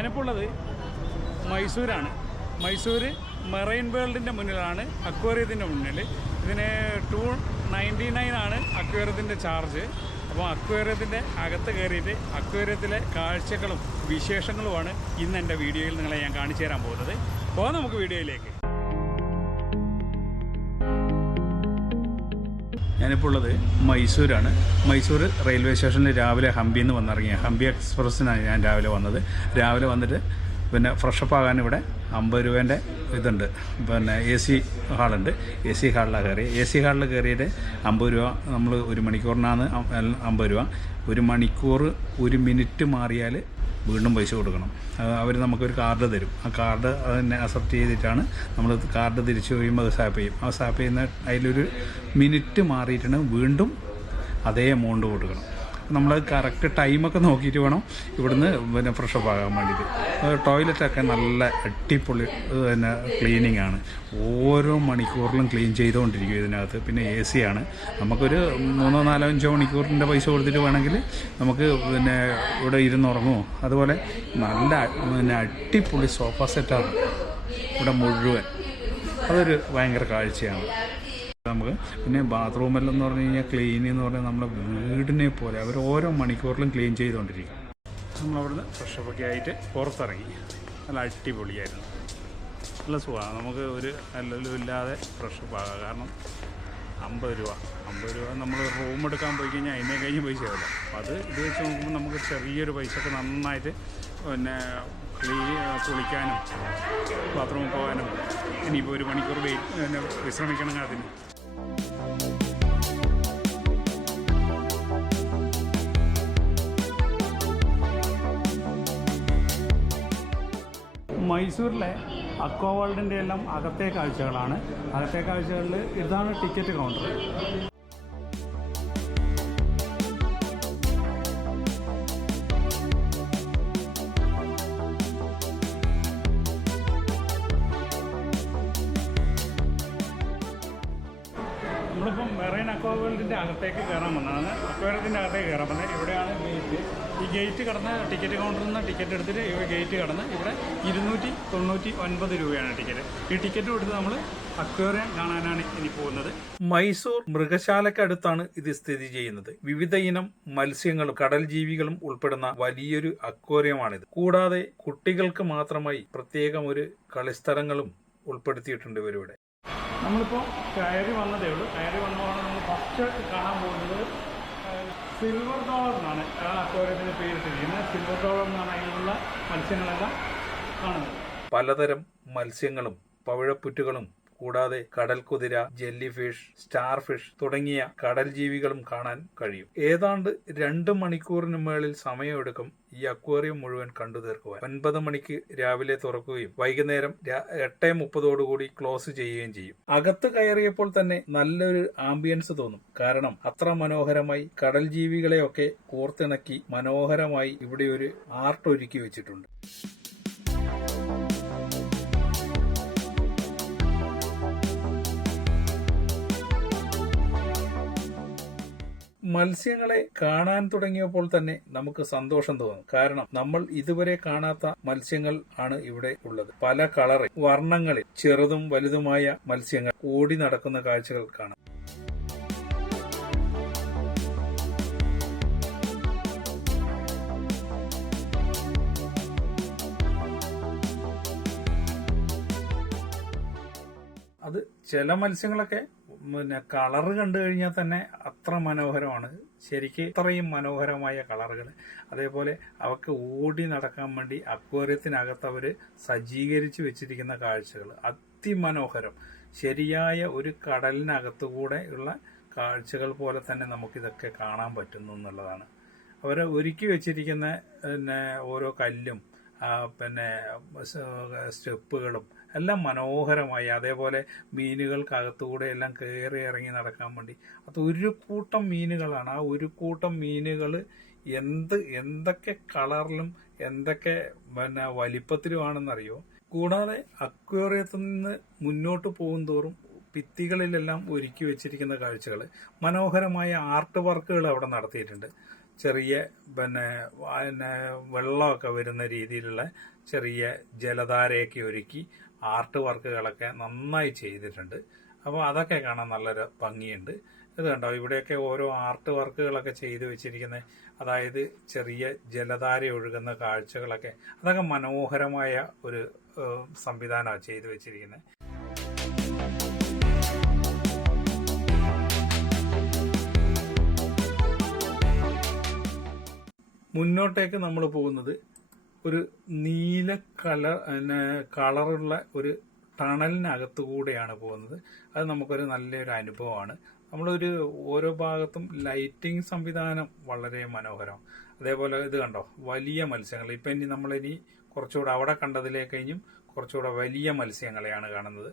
ഞാനിപ്പോൾ ഉള്ളത് മൈസൂരാണ്. മൈസൂർ മെറൈൻ വേൾഡിന്റെ മുന്നിലാണ് അക്വേറിയത്തിന്റെ മുന്നിൽ ഇതിന് ടു നയന്റി നയൻ ആണ് അക്വേറിയത്തിന്റെ ചാർജ്. അപ്പോൾ അക്വേറിയത്തിന്റെ അകത്ത് കയറിയിട്ട് അക്വേറിയത്തിലെ കാഴ്ചകളും വിശേഷങ്ങളുമാണ് ഇന്ന് എന്റെ വീഡിയോയിൽ നിങ്ങളെ ഞാൻ കാണിച്ചു തരാൻ പോകുന്നത്. അപ്പോൾ നമുക്ക് വീഡിയോയിലേക്ക്. ഞാനിപ്പോൾ ഉള്ളത് മൈസൂരാണ്. മൈസൂർ റെയിൽവേ സ്റ്റേഷനിൽ രാവിലെ ഹംപിയിൽ നിന്ന് വന്നിറങ്ങിയ. ഹംപി എക്സ്പ്രസ്സിനാണ് ഞാൻ രാവിലെ വന്നത്. രാവിലെ വന്നിട്ട് പിന്നെ ഫ്രഷപ്പ് ആകാൻ ഇവിടെ അമ്പത് രൂപേന്റെ ഇതുണ്ട്. പിന്നെ എ സി ഹാളുണ്ട്. എ സി ഹാളിലാണ് കയറി എ സി ഹാളിൽ കയറിയിട്ട് അമ്പത് രൂപ നമ്മൾ ഒരു മണിക്കൂറിനാണ് അമ്പത് രൂപ. ഒരു മണിക്കൂർ ഒരു മിനിറ്റ് മാറിയാൽ വീണ്ടും പൈസ കൊടുക്കണം. അവർ നമുക്കൊരു കാർഡ് തരും. ആ കാർഡ് അതിനെ അക്സെപ്റ്റ് ചെയ്തിട്ടാണ് നമ്മൾ കാർഡ് തിരിച്ചു കഴിയുമ്പോൾ അത് സാപ്പ് ചെയ്യും. ആ സാപ്പ് ചെയ്യുന്ന അതിലൊരു മിനിറ്റ് മാറിയിട്ടാണ് വീണ്ടും അതേ എമൗണ്ട് കൊടുക്കണം. നമ്മൾ കറക്റ്റ് ടൈമൊക്കെ നോക്കിയിട്ട് വേണം ഇവിടുന്ന് പിന്നെ ഫ്രഷപ്പ് ആകാൻ വേണ്ടിയിട്ട്. ടോയ്ലറ്റൊക്കെ നല്ല അടിപൊളി പിന്നെ ക്ലീനിങ് ആണ്. ഓരോ മണിക്കൂറിലും ക്ലീൻ ചെയ്തുകൊണ്ടിരിക്കും ഇതിനകത്ത്. പിന്നെ എ സി ആണ്. നമുക്കൊരു മൂന്നോ നാലോ അഞ്ചോ മണിക്കൂറിന്റെ പൈസ കൊടുത്തിട്ട് വേണമെങ്കിൽ നമുക്ക് പിന്നെ ഇവിടെ ഇരുന്നുറങ്ങുമോ അതുപോലെ നല്ല പിന്നെ അടിപൊളി സോഫ സെറ്റാണ് ഇവിടെ മുഴുവൻ. അതൊരു ഭയങ്കര കാഴ്ചയാണ്. നമുക്ക് പിന്നെ ബാത്റൂമെല്ലാം പറഞ്ഞു കഴിഞ്ഞാൽ ക്ലീൻ എന്ന് പറഞ്ഞാൽ നമ്മുടെ വീടിനെ പോലെ. അവർ ഓരോ മണിക്കൂറിലും ക്ലീൻ ചെയ്തുകൊണ്ടിരിക്കും നമ്മളവിടുന്ന് ഫ്രഷപ്പൊക്കെ ആയിട്ട് പുറത്തിറങ്ങി. നല്ല അടിപൊളിയായിരുന്നു. നല്ല സുഖമാണ്. നമുക്ക് ഒരു നല്ലൊരു ഇല്ലാതെ ഫ്രഷപ്പ് ആകാം. കാരണം അമ്പത് രൂപ. അമ്പത് രൂപ നമ്മൾ റൂം എടുക്കാൻ പോയി കഴിഞ്ഞാൽ അതിനെ കഴിഞ്ഞ് പൈസ ആവില്ല. അപ്പം അത് ഇത് വെച്ച് നോക്കുമ്പോൾ നമുക്ക് ചെറിയൊരു പൈസക്ക് നന്നായിട്ട് പിന്നെ ക്ലീ കുളിക്കാനും ബാത്റൂമിൽ പോകാനും ഇനിയിപ്പോൾ ഒരു മണിക്കൂർ വെയിറ്റ് വിശ്രമിക്കണമെങ്കിൽ അതിന് മൈസൂരിലെ അക്വാ വേൾഡിന്റെ എല്ലാം അകത്തെ കാഴ്ചകളാണ്. അകത്തെ കാഴ്ചകളിൽ ഇതാണ് ടിക്കറ്റ് കൗണ്ടർ. അകത്തേക്ക് കയറാൻ വന്നതാണ്. അക്വേറിയത്തിന്റെ അകത്തേക്ക് കയറാൻ വന്നത് ഇവിടെയാണ് ഗേറ്റ് ഈ ഗേറ്റ് കടന്ന് ടിക്കറ്റ് കൗണ്ടറിൽ നിന്ന് ടിക്കറ്റ് എടുത്തിട്ട് ഈ ഗേറ്റ് കടന്ന് ഇവിടെ ഇരുന്നൂറ്റി തൊണ്ണൂറ്റി ഒൻപത് രൂപയാണ് ടിക്കറ്റ്. ഈ ടിക്കറ്റ് കൊടുത്ത് നമ്മൾ അക്വേറിയം കാണാനാണ് ഇനി പോകുന്നത്. മൈസൂർ മൃഗശാലക്കടുത്താണ് ഇത് സ്ഥിതി ചെയ്യുന്നത്. വിവിധ ഇനം മത്സ്യങ്ങളും കടൽ ജീവികളും ഉൾപ്പെടുന്ന വലിയൊരു അക്വേറിയമാണിത്. കൂടാതെ കുട്ടികൾക്ക് മാത്രമായി പ്രത്യേകം ഒരു കളിസ്ഥലങ്ങളും ഉൾപ്പെടുത്തിയിട്ടുണ്ട് ഇവരിവിടെ. നമ്മളിപ്പോൾ കയറി വന്നതേ ഉള്ളൂ. കയറി വന്നതാണ് ഫസ്റ്റ് കാണാൻ പോകുന്നത് സിൽവർ ഡോളർ എന്നാണ്. ആ അക്വേറിയത്തിന്റെ പേരിട്ടിരിക്കുന്നത്. സിൽവർ ഡോളർ എന്നാണ് അതിലുള്ള മത്സ്യങ്ങളെല്ലാം കാണുന്നത്. പലതരം മത്സ്യങ്ങളും പവിഴപ്പുറ്റുകളും കൂടാതെ കടൽ കുതിര ജെല്ലി ഫിഷ് സ്റ്റാർ ഫിഷ് തുടങ്ങിയ കടൽ ജീവികളും കാണാൻ കഴിയും. ഏതാണ്ട് രണ്ട് മണിക്കൂറിന് മേളിൽ സമയമെടുക്കും ഈ അക്വേറിയം മുഴുവൻ കണ്ടു തീർക്കുവാൻ ഒൻപത് മണിക്ക് രാവിലെ തുറക്കുകയും വൈകുന്നേരം എട്ട് മുപ്പതോടുകൂടി ക്ലോസ് ചെയ്യുകയും ചെയ്യും. അകത്ത് കയറിയപ്പോൾ തന്നെ നല്ലൊരു ആംബിയൻസ് തോന്നും. കാരണം അത്ര മനോഹരമായി കടൽ ജീവികളെയൊക്കെ കോർത്തിണക്കി മനോഹരമായി ഇവിടെ ഒരു ആർട്ട് ഒരുക്കി വെച്ചിട്ടുണ്ട്. മത്സ്യങ്ങളെ കാണാൻ തുടങ്ങിയപ്പോൾ തന്നെ നമുക്ക് സന്തോഷം തോന്നും. കാരണം നമ്മൾ ഇതുവരെ കാണാത്ത മത്സ്യങ്ങൾ ആണ് ഇവിടെ ഉള്ളത്. പല കളറിൽ വർണങ്ങളിൽ ചെറുതും വലുതുമായ മത്സ്യങ്ങൾ ഓടി നടക്കുന്ന കാഴ്ചകൾ കാണാം. അത് ചില മത്സ്യങ്ങളൊക്കെ പിന്നെ കളർ കണ്ടു കഴിഞ്ഞാൽ തന്നെ അത്ര മനോഹരമാണ്. ശരിക്ക് ഇത്രയും മനോഹരമായ കളറുകൾ. അതേപോലെ അവർക്ക് ഓടി നടക്കാൻ വേണ്ടി അക്വേറിയത്തിനകത്ത് അവർ സജ്ജീകരിച്ച് വെച്ചിരിക്കുന്ന കാഴ്ചകൾ. അതിമനോഹരം. ശരിയായ ഒരു കടലിനകത്തു കൂടെ ഉള്ള കാഴ്ചകൾ പോലെ തന്നെ നമുക്കിതൊക്കെ കാണാൻ പറ്റുന്നു എന്നുള്ളതാണ്. അവർ ഒരുക്കി വെച്ചിരിക്കുന്ന പിന്നെ ഓരോ കല്ലും പിന്നെ സ്റ്റെപ്പുകളും എല്ലാം മനോഹരമായി. അതേപോലെ മീനുകൾക്കകത്തുകൂടെ എല്ലാം കയറി ഇറങ്ങി നടക്കാൻ വേണ്ടി. അത് ഒരു കൂട്ടം മീനുകളാണ്. ആ ഒരു കൂട്ടം മീനുകൾ എന്ത് എന്തൊക്കെ കളറിലും എന്തൊക്കെ പിന്നെ വലിപ്പത്തിലുമാണെന്നറിയോ? കൂടാതെ അക്വേറിയത്തിൽ നിന്ന് മുന്നോട്ട് പോകും തോറും ഭിത്തികളിലെല്ലാം ഒരുക്കി വെച്ചിരിക്കുന്ന കാഴ്ചകൾ മനോഹരമായ ആർട്ട് വർക്കുകൾ അവിടെ നടത്തിയിട്ടുണ്ട്. ചെറിയ പിന്നെ പിന്നെ വെള്ളമൊക്കെ വരുന്ന രീതിയിലുള്ള ചെറിയ ജലധാരയൊക്കെ ഒരുക്കി ആർട്ട് വർക്കുകളൊക്കെ നന്നായി ചെയ്തിട്ടുണ്ട്. അപ്പോൾ അതൊക്കെ കാണാൻ നല്ലൊരു ഭംഗിയുണ്ട്. ഇത് കണ്ടോ? ഇവിടെയൊക്കെ ഓരോ ആർട്ട് വർക്കുകളൊക്കെ ചെയ്തു വെച്ചിരിക്കുന്നത് അതായത് ചെറിയ ജലധാര ഒഴുകുന്ന കാഴ്ചകളൊക്കെ അതൊക്കെ മനോഹരമായ ഒരു സംവിധാനമാണ് ചെയ്തു വെച്ചിരിക്കുന്നത്. മുന്നോട്ടേക്ക് നമ്മൾ പോകുന്നത് ഒരു നീല പിന്നെ കളറുള്ള ഒരു ടണലിനകത്തു കൂടെയാണ് പോകുന്നത്. അത് നമുക്കൊരു നല്ലൊരു അനുഭവമാണ്. നമ്മളൊരു ഓരോ ഭാഗത്തും ലൈറ്റിംഗ് സംവിധാനം വളരെ മനോഹരം. അതേപോലെ ഇത് കണ്ടോ? വലിയ മത്സ്യങ്ങൾ. ഇപ്പം ഇനി നമ്മളിനി കുറച്ചുകൂടെ അവിടെ കണ്ടതിലേ കഴിഞ്ഞും കുറച്ചുകൂടെ വലിയ മത്സ്യങ്ങളെയാണ് കാണുന്നത്.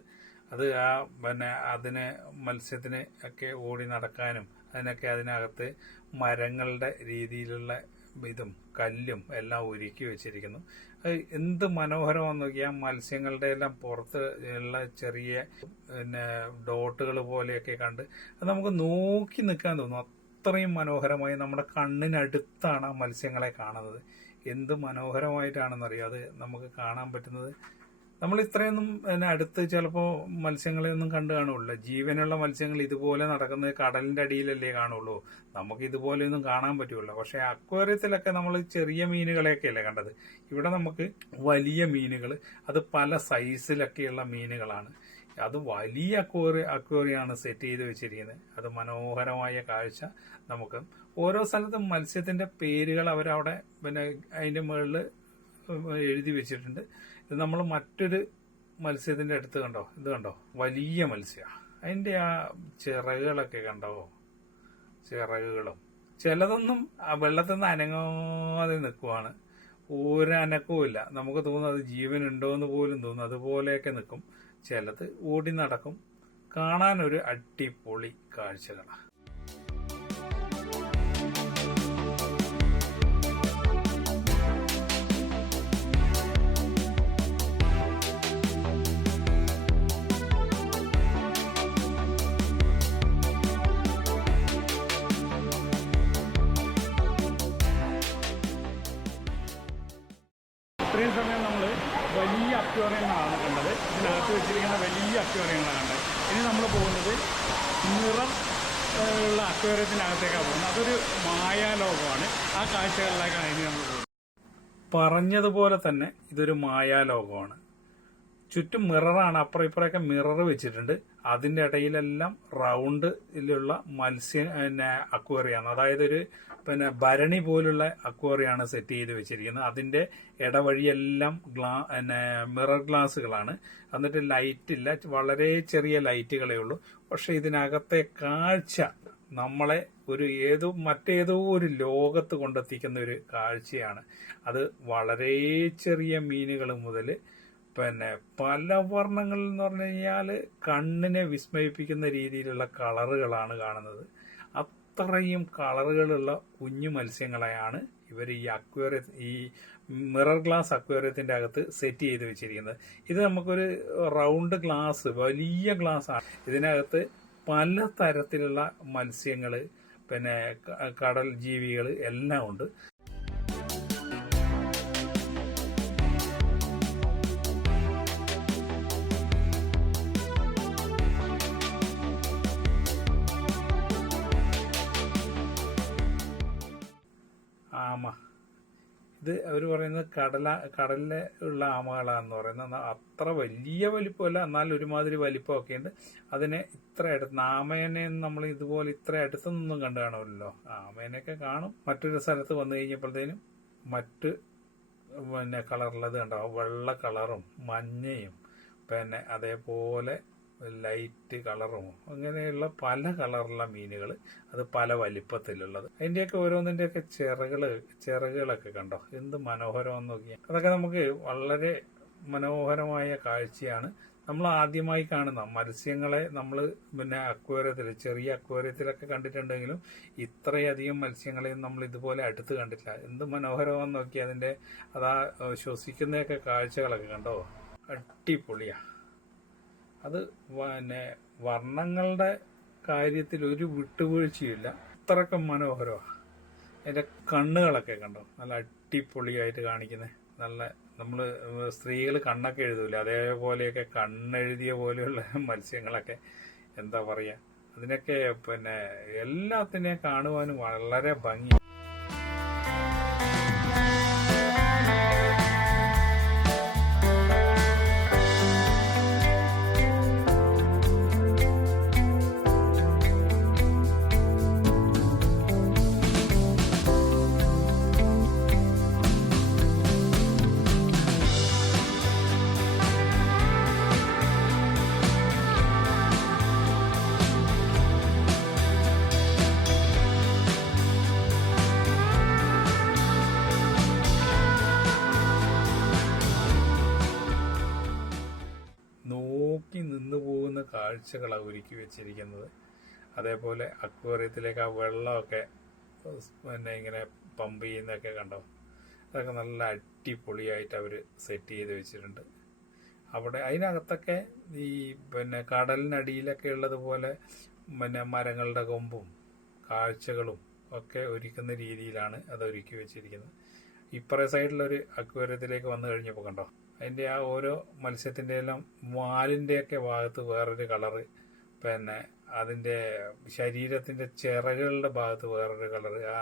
അത് ആ പിന്നെ അതിന് മത്സ്യത്തിന് ഒക്കെ ഓടി നടക്കാനും അതിനൊക്കെ അതിനകത്ത് മരങ്ങളുടെ രീതിയിലുള്ള ഇതും കല്ലും എല്ലാം ഒരുക്കി വെച്ചിരിക്കുന്നു. എന്ത് മനോഹരമാണെന്ന് നോക്കിയാൽ മത്സ്യങ്ങളുടെ എല്ലാം പുറത്ത് ഉള്ള ചെറിയ പിന്നെ ഡോട്ടുകൾ പോലെയൊക്കെ കണ്ട് അത് നമുക്ക് നോക്കി നിൽക്കാൻ തോന്നും. അത്രയും മനോഹരമായി നമ്മുടെ കണ്ണിനടുത്താണ് ആ മത്സ്യങ്ങളെ കാണുന്നത്. എന്ത് മനോഹരമായിട്ടാണെന്നറിയാം? അത് നമുക്ക് കാണാൻ പറ്റുന്നത് നമ്മൾ ഇത്രയൊന്നും അടുത്ത് ചിലപ്പോൾ മത്സ്യങ്ങളെ ഒന്നും കണ്ടു കാണുള്ളൂ ജീവനുള്ള മത്സ്യങ്ങൾ ഇതുപോലെ നടക്കുന്നത് കടലിന്റെ അടിയിലല്ലേ കാണുള്ളൂ നമുക്ക് ഇതുപോലെയൊന്നും കാണാൻ പറ്റുള്ളൂ പക്ഷേ അക്വേറിയത്തിലൊക്കെ നമ്മൾ ചെറിയ മീനുകളെയൊക്കെ അല്ലേ കണ്ടത്. ഇവിടെ നമുക്ക് വലിയ മീനുകൾ അത് പല സൈസിലൊക്കെയുള്ള മീനുകളാണ്. അത് വലിയ അക്വേറി അക്വേറിയാണ് സെറ്റ് ചെയ്ത് വെച്ചിരിക്കുന്നത്. അത് മനോഹരമായ കാഴ്ച നമുക്ക്. ഓരോ സ്ഥലത്തും മത്സ്യത്തിന്റെ പേരുകൾ അവരവിടെ പിന്നെ അതിന്റെ മുകളിൽ എഴുതി വെച്ചിട്ടുണ്ട്. ഇത് നമ്മൾ മറ്റൊരു മത്സ്യത്തിന്റെ അടുത്ത് കണ്ടോ? ഇത് കണ്ടോ? വലിയ മത്സ്യ. അതിന്റെ ആ ചിറകുകളൊക്കെ കണ്ടോ? ചിറകുകളും. ചിലതൊന്നും വെള്ളത്തിൽ നിന്ന് അനങ്ങാതെ നിൽക്കുവാണ് ഒരു നമുക്ക് തോന്നും അത് ജീവനുണ്ടോ എന്ന് പോലും തോന്നും അതുപോലെയൊക്കെ നിൽക്കും ചിലത് ഓടി നടക്കും. കാണാനൊരു അടിപൊളി കാഴ്ചകളാണ് അക്വേറിയങ്ങളാണ് കണ്ടത്. ഇതിനകത്ത് വെച്ചിരിക്കുന്ന വലിയ അക്വേറിയങ്ങളാണ്. കണ്ടത് ഇനി നമ്മൾ പോകുന്നത് നിറം ഉള്ള അക്വേറിയത്തിനകത്തേക്കാണ് പോകുന്നത്. അതൊരു മായാലോകമാണ്. ആ കാഴ്ചകളിലേക്കാണ് ഇനി നമ്മൾ പോകുന്നത്. പറഞ്ഞതുപോലെ തന്നെ ഇതൊരു മായാലോകമാണ്. ചുറ്റും മിററാണ്. അപ്പുറം ഇപ്പുറമൊക്കെ മിറർ വെച്ചിട്ടുണ്ട്. അതിന്റെ ഇടയിലെല്ലാം റൗണ്ടിലുള്ള മത്സ്യ പിന്നെ അക്വേറിയാണ് അതായത് ഒരു പിന്നെ ഭരണി പോലുള്ള അക്വേറിയാണ് സെറ്റ് ചെയ്ത് വെച്ചിരിക്കുന്നത്. അതിന്റെ ഇടവഴിയെല്ലാം ഗ്ലാ പിന്നെ മിറർ ഗ്ലാസ്സുകളാണ്. എന്നിട്ട് ലൈറ്റ് ഇല്ല. വളരെ ചെറിയ ലൈറ്റുകളേ ഉള്ളൂ. പക്ഷെ ഇതിനകത്തെ കാഴ്ച നമ്മളെ ഒരു ഏതോ മറ്റേതോ ഒരു ലോകത്ത് കൊണ്ടെത്തിക്കുന്ന ഒരു കാഴ്ചയാണ്. അത് വളരെ ചെറിയ മീനുകൾ മുതൽ പിന്നെ പല വർണങ്ങൾ എന്ന് പറഞ്ഞു കഴിഞ്ഞാൽ കണ്ണിനെ വിസ്മയിപ്പിക്കുന്ന രീതിയിലുള്ള കളറുകളാണ് കാണുന്നത്. അത്രയും കളറുകളുള്ള കുഞ്ഞു മത്സ്യങ്ങളെയാണ് ഇവർ ഈ അക്വേറിയ ഈ മിറർ ഗ്ലാസ് അക്വേറിയത്തിന്റെ അകത്ത് സെറ്റ് ചെയ്ത് വെച്ചിരിക്കുന്നത്. ഇത് നമുക്കൊരു റൗണ്ട് ഗ്ലാസ് വലിയ ഗ്ലാസ് ആണ്. ഇതിനകത്ത് പല തരത്തിലുള്ള മത്സ്യങ്ങൾ പിന്നെ കടൽ ജീവികൾ എല്ലാം ഉണ്ട്. ഇത് അവർ പറയുന്നത് കടല കടലിലെ ഉള്ള ആമകളാന്ന് പറയുന്നത്. അത്ര വലിയ വലിപ്പമല്ല എന്നാൽ ഒരുമാതിരി വലിപ്പമൊക്കെ ഉണ്ട്. അതിനെ ഇത്ര അടുത്ത് ആമേനെ നമ്മൾ ഇതുപോലെ ഇത്ര അടുത്തൊന്നും കണ്ടു കാണുമല്ലോ. ആമേനെയൊക്കെ കാണും. മറ്റൊരു സ്ഥലത്ത് വന്നു കഴിഞ്ഞപ്പോഴത്തേനും മറ്റ് പിന്നെ കളറുള്ളത് കണ്ടോ? വെള്ള കളറും മഞ്ഞയും. പിന്നെ അതേപോലെ ലൈറ്റ് കളറും അങ്ങനെയുള്ള പല കളറുള്ള മീനുകൾ അത് പല വലിപ്പത്തിലുള്ളത്. അതിന്റെയൊക്കെ ഓരോന്നിന്റെയൊക്കെ ചിറകൾ ചിറകുകളൊക്കെ കണ്ടോ? എന്ത് മനോഹരമെന്ന് നോക്കിയാൽ അതൊക്കെ നമുക്ക് വളരെ മനോഹരമായ കാഴ്ചയാണ്. നമ്മൾ ആദ്യമായി കാണുന്ന മത്സ്യങ്ങളെ നമ്മൾ പിന്നെ അക്വേറിയത്തിൽ ചെറിയ അക്വേറിയത്തിലൊക്കെ കണ്ടിട്ടുണ്ടെങ്കിലും ഇത്രയധികം മത്സ്യങ്ങളെയും നമ്മൾ ഇതുപോലെ അടുത്ത് കണ്ടില്ല എന്ത് മനോഹരമാണെന്ന് നോക്കി അതിന്റെ അതാ ശ്വസിക്കുന്നതൊക്കെ കാഴ്ചകളൊക്കെ കണ്ടോ? അടിപൊളിയാ. അത് പിന്നെ വർണങ്ങളുടെ കാര്യത്തിൽ ഒരു വിട്ടുവീഴ്ചയില്ല. അത്രക്കും മനോഹരമാണ്. അതിന്റെ കണ്ണുകളൊക്കെ കണ്ടോ? നല്ല അടിപൊളിയായിട്ട് കാണിക്കുന്നത് നല്ല നമ്മൾ സ്ത്രീകൾ കണ്ണൊക്കെ എഴുതൂല? അതേപോലെയൊക്കെ കണ്ണെഴുതിയ പോലെയുള്ള മത്സ്യങ്ങളൊക്കെ എന്താ പറയാ? അതിനൊക്കെ പിന്നെ എല്ലാത്തിനെയും കാണുവാനും വളരെ ഭംഗി കാഴ്ചകളാണ് ഒരുക്കി വെച്ചിരിക്കുന്നത്. അതേപോലെ അക്വേറിയത്തിലേക്ക് ആ വെള്ളമൊക്കെ പിന്നെ ഇങ്ങനെ പമ്പ് ചെയ്യുന്നതൊക്കെ കണ്ടോ? അതൊക്കെ നല്ല അടിപൊളിയായിട്ട് അവർ സെറ്റ് ചെയ്ത് വെച്ചിട്ടുണ്ട്. അവിടെ അതിനകത്തൊക്കെ ഈ പിന്നെ കടലിനടിയിലൊക്കെ ഉള്ളതുപോലെ പിന്നെ മരങ്ങളുടെ കൊമ്പും കാഴ്ചകളും ഒക്കെ ഒരുക്കുന്ന രീതിയിലാണ് അത് ഒരുക്കി വെച്ചിരിക്കുന്നത്. ഇപ്പറേ സൈഡിലൊരു അക്വേറിയത്തിലേക്ക് വന്നു കഴിഞ്ഞപ്പോൾ കണ്ടോ? അതിന്റെ ആ ഓരോ മത്സ്യത്തിന്റെ എല്ലാം വാലിന്റെയൊക്കെ ഭാഗത്ത് വേറൊരു കളറ് പിന്നെ അതിന്റെ ശരീരത്തിന്റെ ചിറകുകളുടെ ഭാഗത്ത് വേറൊരു കളറ് ആ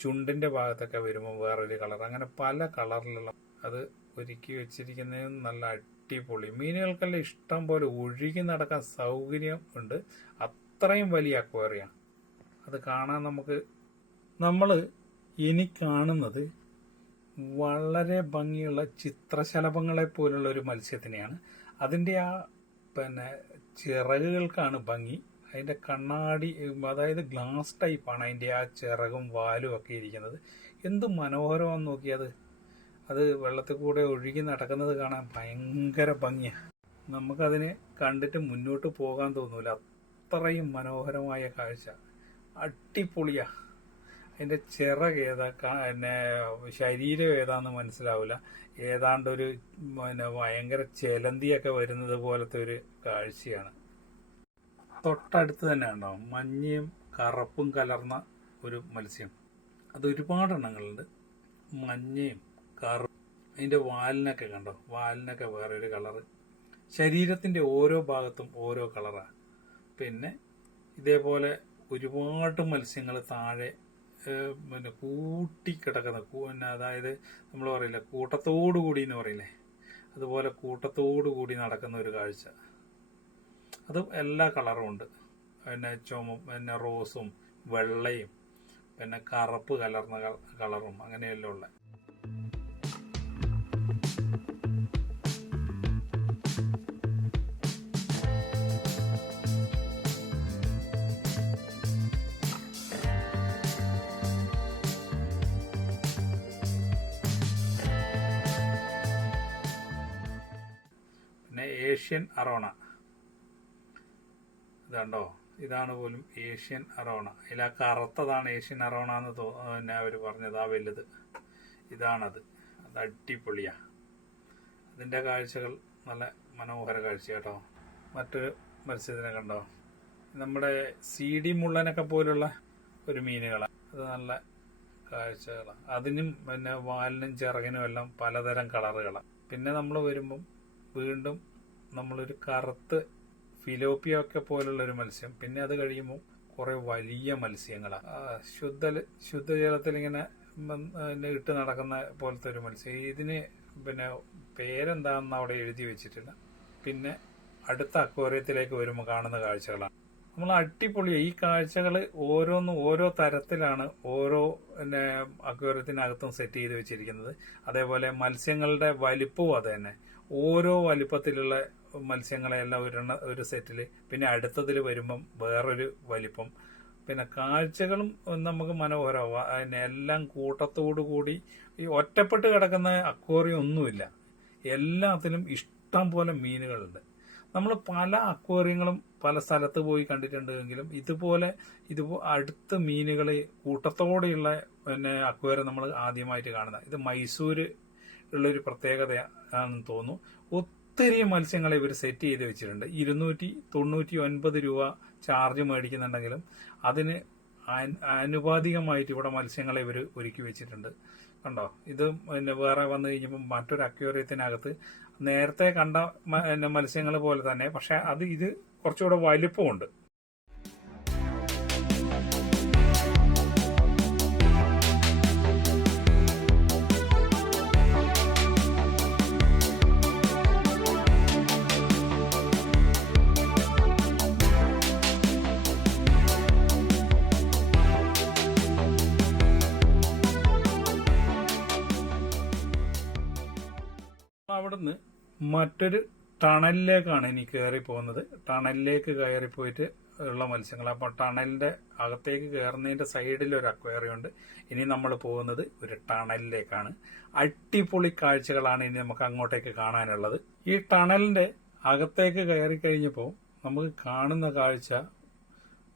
ചുണ്ടിന്റെ ഭാഗത്തൊക്കെ വരുമ്പോൾ വേറൊരു കളർ അങ്ങനെ പല കളറിലുള്ള അത് ഒരുക്കി വെച്ചിരിക്കുന്നതും നല്ല അടിപൊളി. മീനുകൾക്കെല്ലാം ഇഷ്ടം പോലെ ഒഴുകി നടക്കാൻ സൗകര്യം ഉണ്ട്. അത്രയും വലിയ അക്വേറിയാണ് അത് കാണാൻ നമുക്ക് നമ്മൾ ഇനി കാണുന്നത് വളരെ ഭംഗിയുള്ള ചിത്രശലഭങ്ങളെ പോലുള്ള ഒരു മത്സ്യത്തിനെയാണ്. അതിന്റെ ആ പിന്നെ ചിറകുകൾക്കാണ് ഭംഗി. അതിന്റെ കണ്ണാടി അതായത് ഗ്ലാസ് ടൈപ്പാണ് അതിന്റെ ആ ചിറകും വാലും ഒക്കെ ഇരിക്കുന്നത്. എന്ത് മനോഹരമാണെന്ന് നോക്കിയത്. അത് വെള്ളത്തിൽ കൂടെ ഒഴുകി നടക്കുന്നത് കാണാൻ ഭയങ്കര ഭംഗിയാണ് നമുക്കതിനെ കണ്ടിട്ട് മുന്നോട്ട് പോകാൻ തോന്നൂല. അത്രയും മനോഹരമായ കാഴ്ച. അടിപൊളിയാ. അതിന്റെ ചിറക് ഏതാ? പിന്നെ ശരീരം ഏതാന്ന് മനസ്സിലാവില്ല ഏതാണ്ട് ഒരു പിന്നെ ഭയങ്കര ചെലന്തിയൊക്കെ വരുന്നത് പോലത്തെ ഒരു കാഴ്ചയാണ്. തൊട്ടടുത്ത് തന്നെ ഉണ്ടാവും മഞ്ഞയും കറുപ്പും കലർന്ന ഒരു മത്സ്യം. അത് ഒരുപാട് എണ്ണങ്ങളുണ്ട്. മഞ്ഞയും കറു അതിന്റെ വാലിനൊക്കെ കണ്ടോ? വാലിനൊക്കെ വേറെ ഒരു കളറ്. ശരീരത്തിന്റെ ഓരോ ഭാഗത്തും ഓരോ കളറാണ് പിന്നെ ഇതേപോലെ ഒരുപാട് മത്സ്യങ്ങൾ താഴെ പിന്നെ കൂട്ടിക്കിടക്കുന്ന പിന്നെ അതായത് നമ്മൾ പറയില്ല കൂട്ടത്തോടു കൂടി എന്ന് പറയില്ലേ? അതുപോലെ കൂട്ടത്തോടു കൂടി നടക്കുന്ന ഒരു കാഴ്ച. അത് എല്ലാ കളറും ഉണ്ട്. പിന്നെ ചുമ പിന്നെ റോസും വെള്ളയും പിന്നെ കറുപ്പ് കലർന്ന കളറും അങ്ങനെയെല്ലാം ഉള്ള. ഏഷ്യൻ അറോണ. ഇതാണ്ടോ? ഇതാണ് പോലും ഏഷ്യൻ അറോണ. ഇതിൽ ആ കറുത്തതാണ് ഏഷ്യൻ അറോണ എന്ന് തോ പിന്നെ അവർ പറഞ്ഞത് ആ വലുത്. ഇതാണത്. അത് അടിപൊളിയാ. അതിന്റെ കാഴ്ചകൾ നല്ല മനോഹര കാഴ്ച കേട്ടോ. മറ്റൊരു മത്സ്യത്തിനെ കണ്ടോ? നമ്മുടെ സി ഡി മുള്ളനൊക്കെ പോലുള്ള ഒരു മീനുകളാണ് അത് നല്ല കാഴ്ചകളാണ് അതിനും പിന്നെ വാലിനും ചിറകിനും എല്ലാം പലതരം കളറുകളാണ് പിന്നെ നമ്മൾ വരുമ്പം വീണ്ടും നമ്മളൊരു കറുത്ത് ഫിലോപ്പിയ ഒക്കെ പോലുള്ള ഒരു മത്സ്യം. പിന്നെ അത് കഴിയുമ്പോൾ കുറെ വലിയ മത്സ്യങ്ങളാണ് ശുദ്ധ ശുദ്ധജലത്തിൽ ഇങ്ങനെ ഇട്ട് നടക്കുന്ന പോലത്തെ ഒരു മത്സ്യം. ഇതിന് പിന്നെ പേരെന്താണെന്ന് അവിടെ എഴുതി വെച്ചിട്ടില്ല. പിന്നെ അടുത്ത അക്വേറിയത്തിലേക്ക് വരുമ്പോൾ കാണുന്ന കാഴ്ചകളാണ്. നമ്മൾ അടിപൊളി ഈ കാഴ്ചകൾ ഓരോന്നും ഓരോ തരത്തിലാണ് ഓരോ പിന്നെ അക്വേറിയത്തിനകത്തും സെറ്റ് ചെയ്ത് വെച്ചിരിക്കുന്നത്. അതേപോലെ മത്സ്യങ്ങളുടെ വലിപ്പവും അത് തന്നെ. ഓരോ വലിപ്പത്തിലുള്ള മത്സ്യങ്ങളെല്ലാം ഒരെണ്ണ ഒരു സെറ്റിൽ പിന്നെ അടുത്തതിൽ വരുമ്പം വേറൊരു വലിപ്പം. പിന്നെ കാഴ്ചകളും നമുക്ക് മനോഹരമാവും. അതിനെ എല്ലാം കൂട്ടത്തോടു കൂടി ഈ ഒറ്റപ്പെട്ട് കിടക്കുന്ന അക്വേറിയം ഒന്നുമില്ല. എല്ലാത്തിലും ഇഷ്ടം പോലെ മീനുകളുണ്ട്. നമ്മൾ പല അക്വേറിയങ്ങളും പല സ്ഥലത്ത് പോയി കണ്ടിട്ടുണ്ടെങ്കിലും ഇതുപോലെ ഇത് അടുത്ത മീനുകൾ കൂട്ടത്തോടെയുള്ള പിന്നെ അക്വേറിയം നമ്മൾ ആദ്യമായിട്ട് കാണുന്നത്. ഇത് മൈസൂര് ഉള്ളൊരു പ്രത്യേകത ആണെന്ന് തോന്നുന്നു. ഒത്തിരി മത്സ്യങ്ങളെ ഇവർ സെറ്റ് ചെയ്ത് വെച്ചിട്ടുണ്ട്. ഇരുന്നൂറ്റി തൊണ്ണൂറ്റി ഒൻപത് രൂപ ചാർജ് മേടിക്കുന്നുണ്ടെങ്കിലും അതിന് ആനുപാതികമായിട്ട് ഇവിടെ മത്സ്യങ്ങളെ ഇവർ ഒരുക്കി വെച്ചിട്ടുണ്ട്. കണ്ടോ? ഇത് പിന്നെ വേറെ വന്നു കഴിഞ്ഞപ്പോൾ മറ്റൊരു അക്വേറിയത്തിനകത്ത് നേരത്തെ കണ്ട മത്സ്യങ്ങൾ പോലെ തന്നെ പക്ഷെ അത് ഇത് കുറച്ചുകൂടെ വലിപ്പമുണ്ട്. മറ്റൊരു ടണലിലേക്കാണ് ഇനി കയറി പോകുന്നത്. ടണലിലേക്ക് കയറി പോയിട്ട് ഉള്ള മത്സ്യങ്ങൾ. അപ്പോൾ ടണലിന്റെ അകത്തേക്ക് കയറുന്നതിന്റെ സൈഡിൽ ഒരു അക്വേറിയം ഉണ്ട്. ഇനി നമ്മൾ പോകുന്നത് ഒരു ടണലിലേക്കാണ്. അടിപൊളി കാഴ്ചകളാണ് ഇനി നമുക്ക് അങ്ങോട്ടേക്ക് കാണാനുള്ളത്. ഈ ടണലിന്റെ അകത്തേക്ക് കയറി കഴിഞ്ഞപ്പോൾ നമുക്ക് കാണുന്ന കാഴ്ച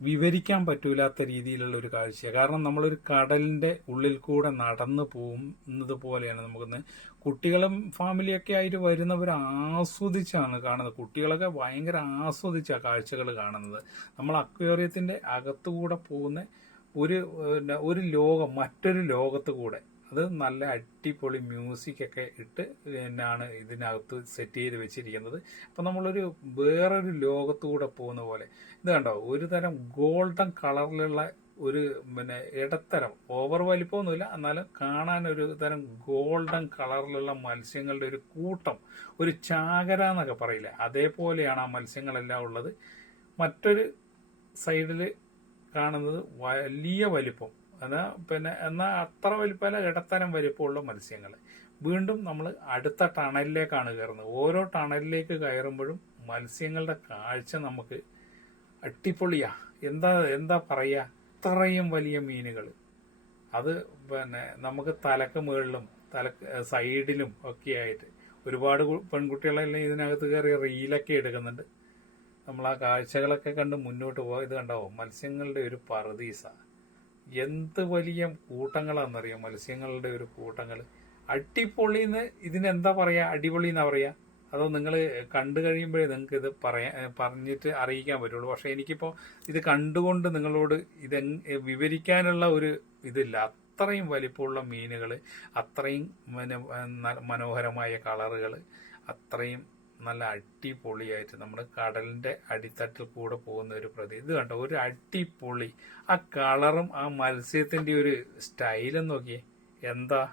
വിവരിക്കാൻ പറ്റൂലാത്ത രീതിയിലുള്ള ഒരു കാഴ്ചയാണ് കാരണം നമ്മളൊരു കടലിന്റെ ഉള്ളിൽ കൂടെ നടന്നു പോകുന്നത് പോലെയാണ് നമുക്കൊന്ന് കുട്ടികളും ഫാമിലിയൊക്കെ ആയിട്ട് വരുന്നവർ ആസ്വദിച്ചാണ് കാണുന്നത്. കുട്ടികളൊക്കെ ഭയങ്കര ആസ്വദിച്ചാണ് കാഴ്ചകൾ കാണുന്നത്. നമ്മൾ അക്വേറിയത്തിന്റെ അകത്തുകൂടെ പോകുന്ന ഒരു ഒരു ലോകം മറ്റൊരു ലോകത്ത് കൂടെ അത് നല്ല അടിപൊളി മ്യൂസിക് ഒക്കെ ഇട്ട് എന്നാണ് ഇതിനകത്ത് സെറ്റ് ചെയ്ത് വെച്ചിരിക്കുന്നത്. അപ്പം നമ്മളൊരു വേറൊരു ലോകത്തൂടെ പോകുന്ന പോലെ. ഇത് കണ്ടോ? ഒരു തരം ഗോൾഡൻ കളറിലുള്ള ഒരു പിന്നെ ഇടത്തരം. ഓവർ വലിപ്പമൊന്നുമില്ല. എന്നാലും കാണാൻ ഒരു തരം ഗോൾഡൻ കളറിലുള്ള മത്സ്യങ്ങളുടെ ഒരു കൂട്ടം. ഒരു ചാകര എന്നൊക്കെ പറയില്ല? അതേപോലെയാണ് ആ മത്സ്യങ്ങളെല്ലാം ഉള്ളത്. മറ്റൊരു സൈഡിൽ കാണുന്നത് വലിയ വലിപ്പം. എന്നാ പിന്നെ എന്നാൽ അത്ര വലിപ്പമല്ല ഇടത്തരം വലിപ്പമുള്ള മത്സ്യങ്ങൾ. വീണ്ടും നമ്മൾ അടുത്ത ടണലിലേക്കാണ് കയറുന്നത്. ഓരോ ടണലിലേക്ക് കയറുമ്പോഴും മത്സ്യങ്ങളുടെ കാഴ്ച നമുക്ക് അട്ടിപ്പൊളിയാ എന്താ എന്താ പറയുക അത്രയും വലിയ മീനുകൾ അത് പിന്നെ നമുക്ക് തലക്ക് മുകളിലും തലക്ക് സൈഡിലും ഒക്കെ ആയിട്ട് ഒരുപാട് പെൺകുട്ടികളെല്ലാം ഇതിനകത്ത് കയറി റീലൊക്കെ എടുക്കുന്നുണ്ട്. നമ്മൾ ആ കാഴ്ചകളൊക്കെ കണ്ട് മുന്നോട്ട് പോകാം ഇത് കണ്ടാവും മത്സ്യങ്ങളുടെ ഒരു പറദീസ എന്ത് വലിയ കൂട്ടങ്ങളാണെന്നറിയാം മത്സ്യങ്ങളുടെ ഒരു കൂട്ടങ്ങൾ അടിപൊളിന്ന് ഇതിനെന്താ പറയാ? അടിപൊളി എന്നാ പറയാ? അതോ നിങ്ങൾ കണ്ടു കഴിയുമ്പോഴേ നിങ്ങൾക്ക് ഇത് പറയാ പറഞ്ഞിട്ട് അറിയിക്കാൻ പറ്റുള്ളൂ. പക്ഷെ എനിക്കിപ്പോൾ ഇത് കണ്ടുകൊണ്ട് നിങ്ങളോട് ഇത് വിവരിക്കാനുള്ള ഒരു ഇതില്ല. അത്രയും വലിപ്പമുള്ള മീനുകൾ അത്രയും മനോഹരമായ കളറുകൾ അത്രയും നല്ല അടിപൊളിയായിട്ട് നമ്മൾ കടലിന്റെ അടിത്തട്ടിൽ കൂടെ പോകുന്ന ഒരു പ്രതി ഇത് കണ്ടോ? ഒരു അടിപൊളി. ആ കളറും ആ മത്സ്യത്തിന്റെ ഒരു സ്റ്റൈലും നോക്കിയേ. എന്താ?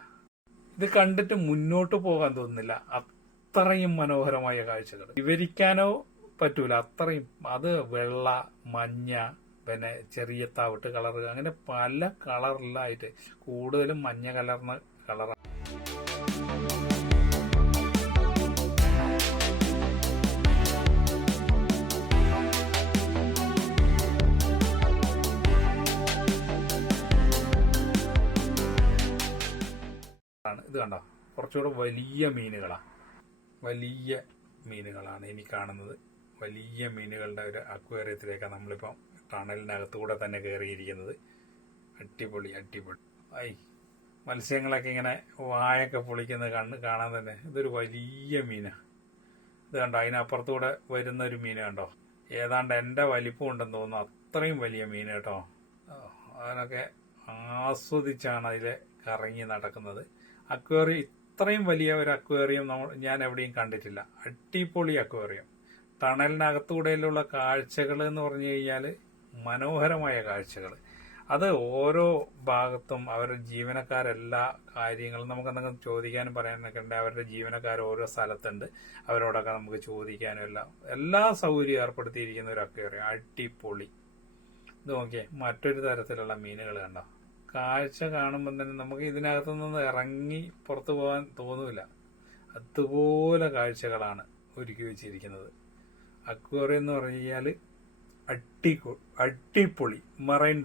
ഇത് കണ്ടിട്ട് മുന്നോട്ട് പോകാൻ തോന്നുന്നില്ല. അത്രയും മനോഹരമായ കാഴ്ചകൾ. വിവരിക്കാനോ പറ്റൂല. അത്രയും. അത് വെള്ള മഞ്ഞ പിന്നെ ചെറിയ തവിട്ട് കളർ അങ്ങനെ പല കളറിലായിട്ട് കൂടുതലും മഞ്ഞ കലർന്ന കളർ കണ്ടോ? കുറച്ചുകൂടെ വലിയ മീനുകളാണ് വലിയ മീനുകളാണ് ഇനി കാണുന്നത്. വലിയ മീനുകളുടെ ഒരു അക്വേറിയത്തിലേക്കാണ് നമ്മളിപ്പം ടണലിനകത്തുകൂടെ തന്നെ കയറിയിരിക്കുന്നത് അടിപൊളി അടിപൊളി. ഐ മത്സ്യങ്ങളൊക്കെ ഇങ്ങനെ വായൊക്കെ പൊളിക്കുന്നത് കണ്ണ് കാണാൻ തന്നെ ഇതൊരു വലിയ മീനാണ് ഇത് കണ്ടോ? അതിനപ്പുറത്തൂടെ വരുന്ന ഒരു മീൻ കണ്ടോ? ഏതാണ്ട് എന്റെ വലിപ്പം ഉണ്ടെന്ന് തോന്നുന്നു. അത്രയും വലിയ മീൻ കേട്ടോ. അതിനൊക്കെ ആസ്വദിച്ചാണ് അതിൽ കറങ്ങി നടക്കുന്നത്. അക്വേറിയം ഇത്രയും വലിയ ഒരു അക്വേറിയം ഞാൻ എവിടെയും കണ്ടിട്ടില്ല. അടിപൊളി അക്വേറിയം. തണലിനകത്തൂടെയുള്ള കാഴ്ചകൾ എന്ന് പറഞ്ഞു കഴിഞ്ഞാൽ മനോഹരമായ കാഴ്ചകൾ അത് ഓരോ ഭാഗത്തും അവരുടെ ജീവനക്കാരെല്ലാ കാര്യങ്ങളും നമുക്ക് എന്തെങ്കിലും ചോദിക്കാനും പറയാനൊക്കെ ഉണ്ട്. അവരുടെ ജീവനക്കാർ ഓരോ സ്ഥലത്തുണ്ട്. അവരോടൊക്കെ നമുക്ക് ചോദിക്കാനും എല്ലാം എല്ലാ സൗകര്യവും ഏർപ്പെടുത്തിയിരിക്കുന്ന ഒരു അക്വേറിയം. അടിപൊളി. ഇത് നോക്കിയേ മറ്റൊരു തരത്തിലുള്ള മീനുകൾ കണ്ടോ? കാഴ്ച കാണുമ്പോൾ തന്നെ നമുക്ക് ഇതിനകത്തു നിന്ന് ഇറങ്ങി പുറത്തു പോകാൻ തോന്നില്ല അതുപോലെ കാഴ്ചകളാണ് ഒരുക്കി വെച്ചിരിക്കുന്നത്. അക്വേറിയം എന്ന് പറഞ്ഞു കഴിഞ്ഞാൽ അടി അടിപൊളി മറൈൻ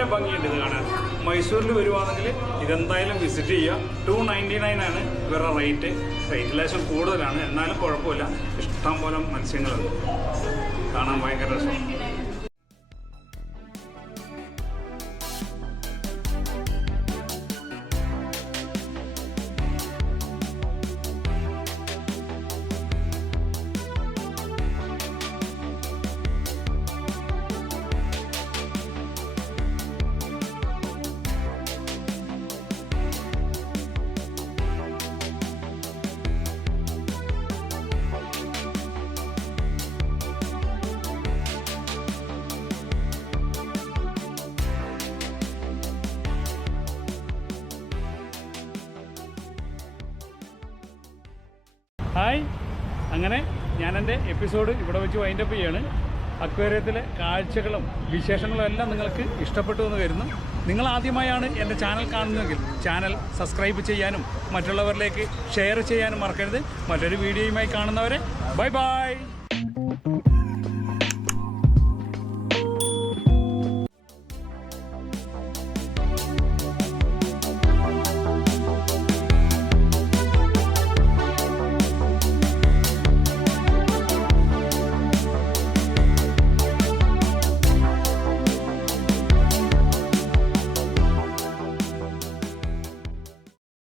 വളരെ ഭംഗിയുണ്ട് ഇത് കാണാൻ. മൈസൂരിൽ വരുവാണെങ്കിൽ ഇതെന്തായാലും വിസിറ്റ് ചെയ്യുക. ടു നയന്റി നയൻ ആണ് ഇവരുടെ റേറ്റ് റേറ്റ് ലേശം കൂടുതലാണ്. എന്നാലും കുഴപ്പമില്ല. ഇഷ്ടം പോലെ മത്സ്യങ്ങളുണ്ട് കാണാൻ ഭയങ്കര രസം എന്റെ എപ്പിസോഡ് ഇവിടെ വെച്ച് വൈൻഡപ്പ് ചെയ്യാണ്. അക്വേറിയത്തിലെ കാഴ്ചകളും വിശേഷങ്ങളും എല്ലാം നിങ്ങൾക്ക് ഇഷ്ടപ്പെട്ടു എന്ന് വരുന്നു നിങ്ങൾ ആദ്യമായാണ് എന്റെ ചാനൽ കാണുന്നതെങ്കിൽ ചാനൽ സബ്സ്ക്രൈബ് ചെയ്യാനും മറ്റുള്ളവരിലേക്ക് ഷെയർ ചെയ്യാനും മറക്കരുത്. മറ്റൊരു വീഡിയോയുമായി കാണുന്നവരെ ബൈ ബൈ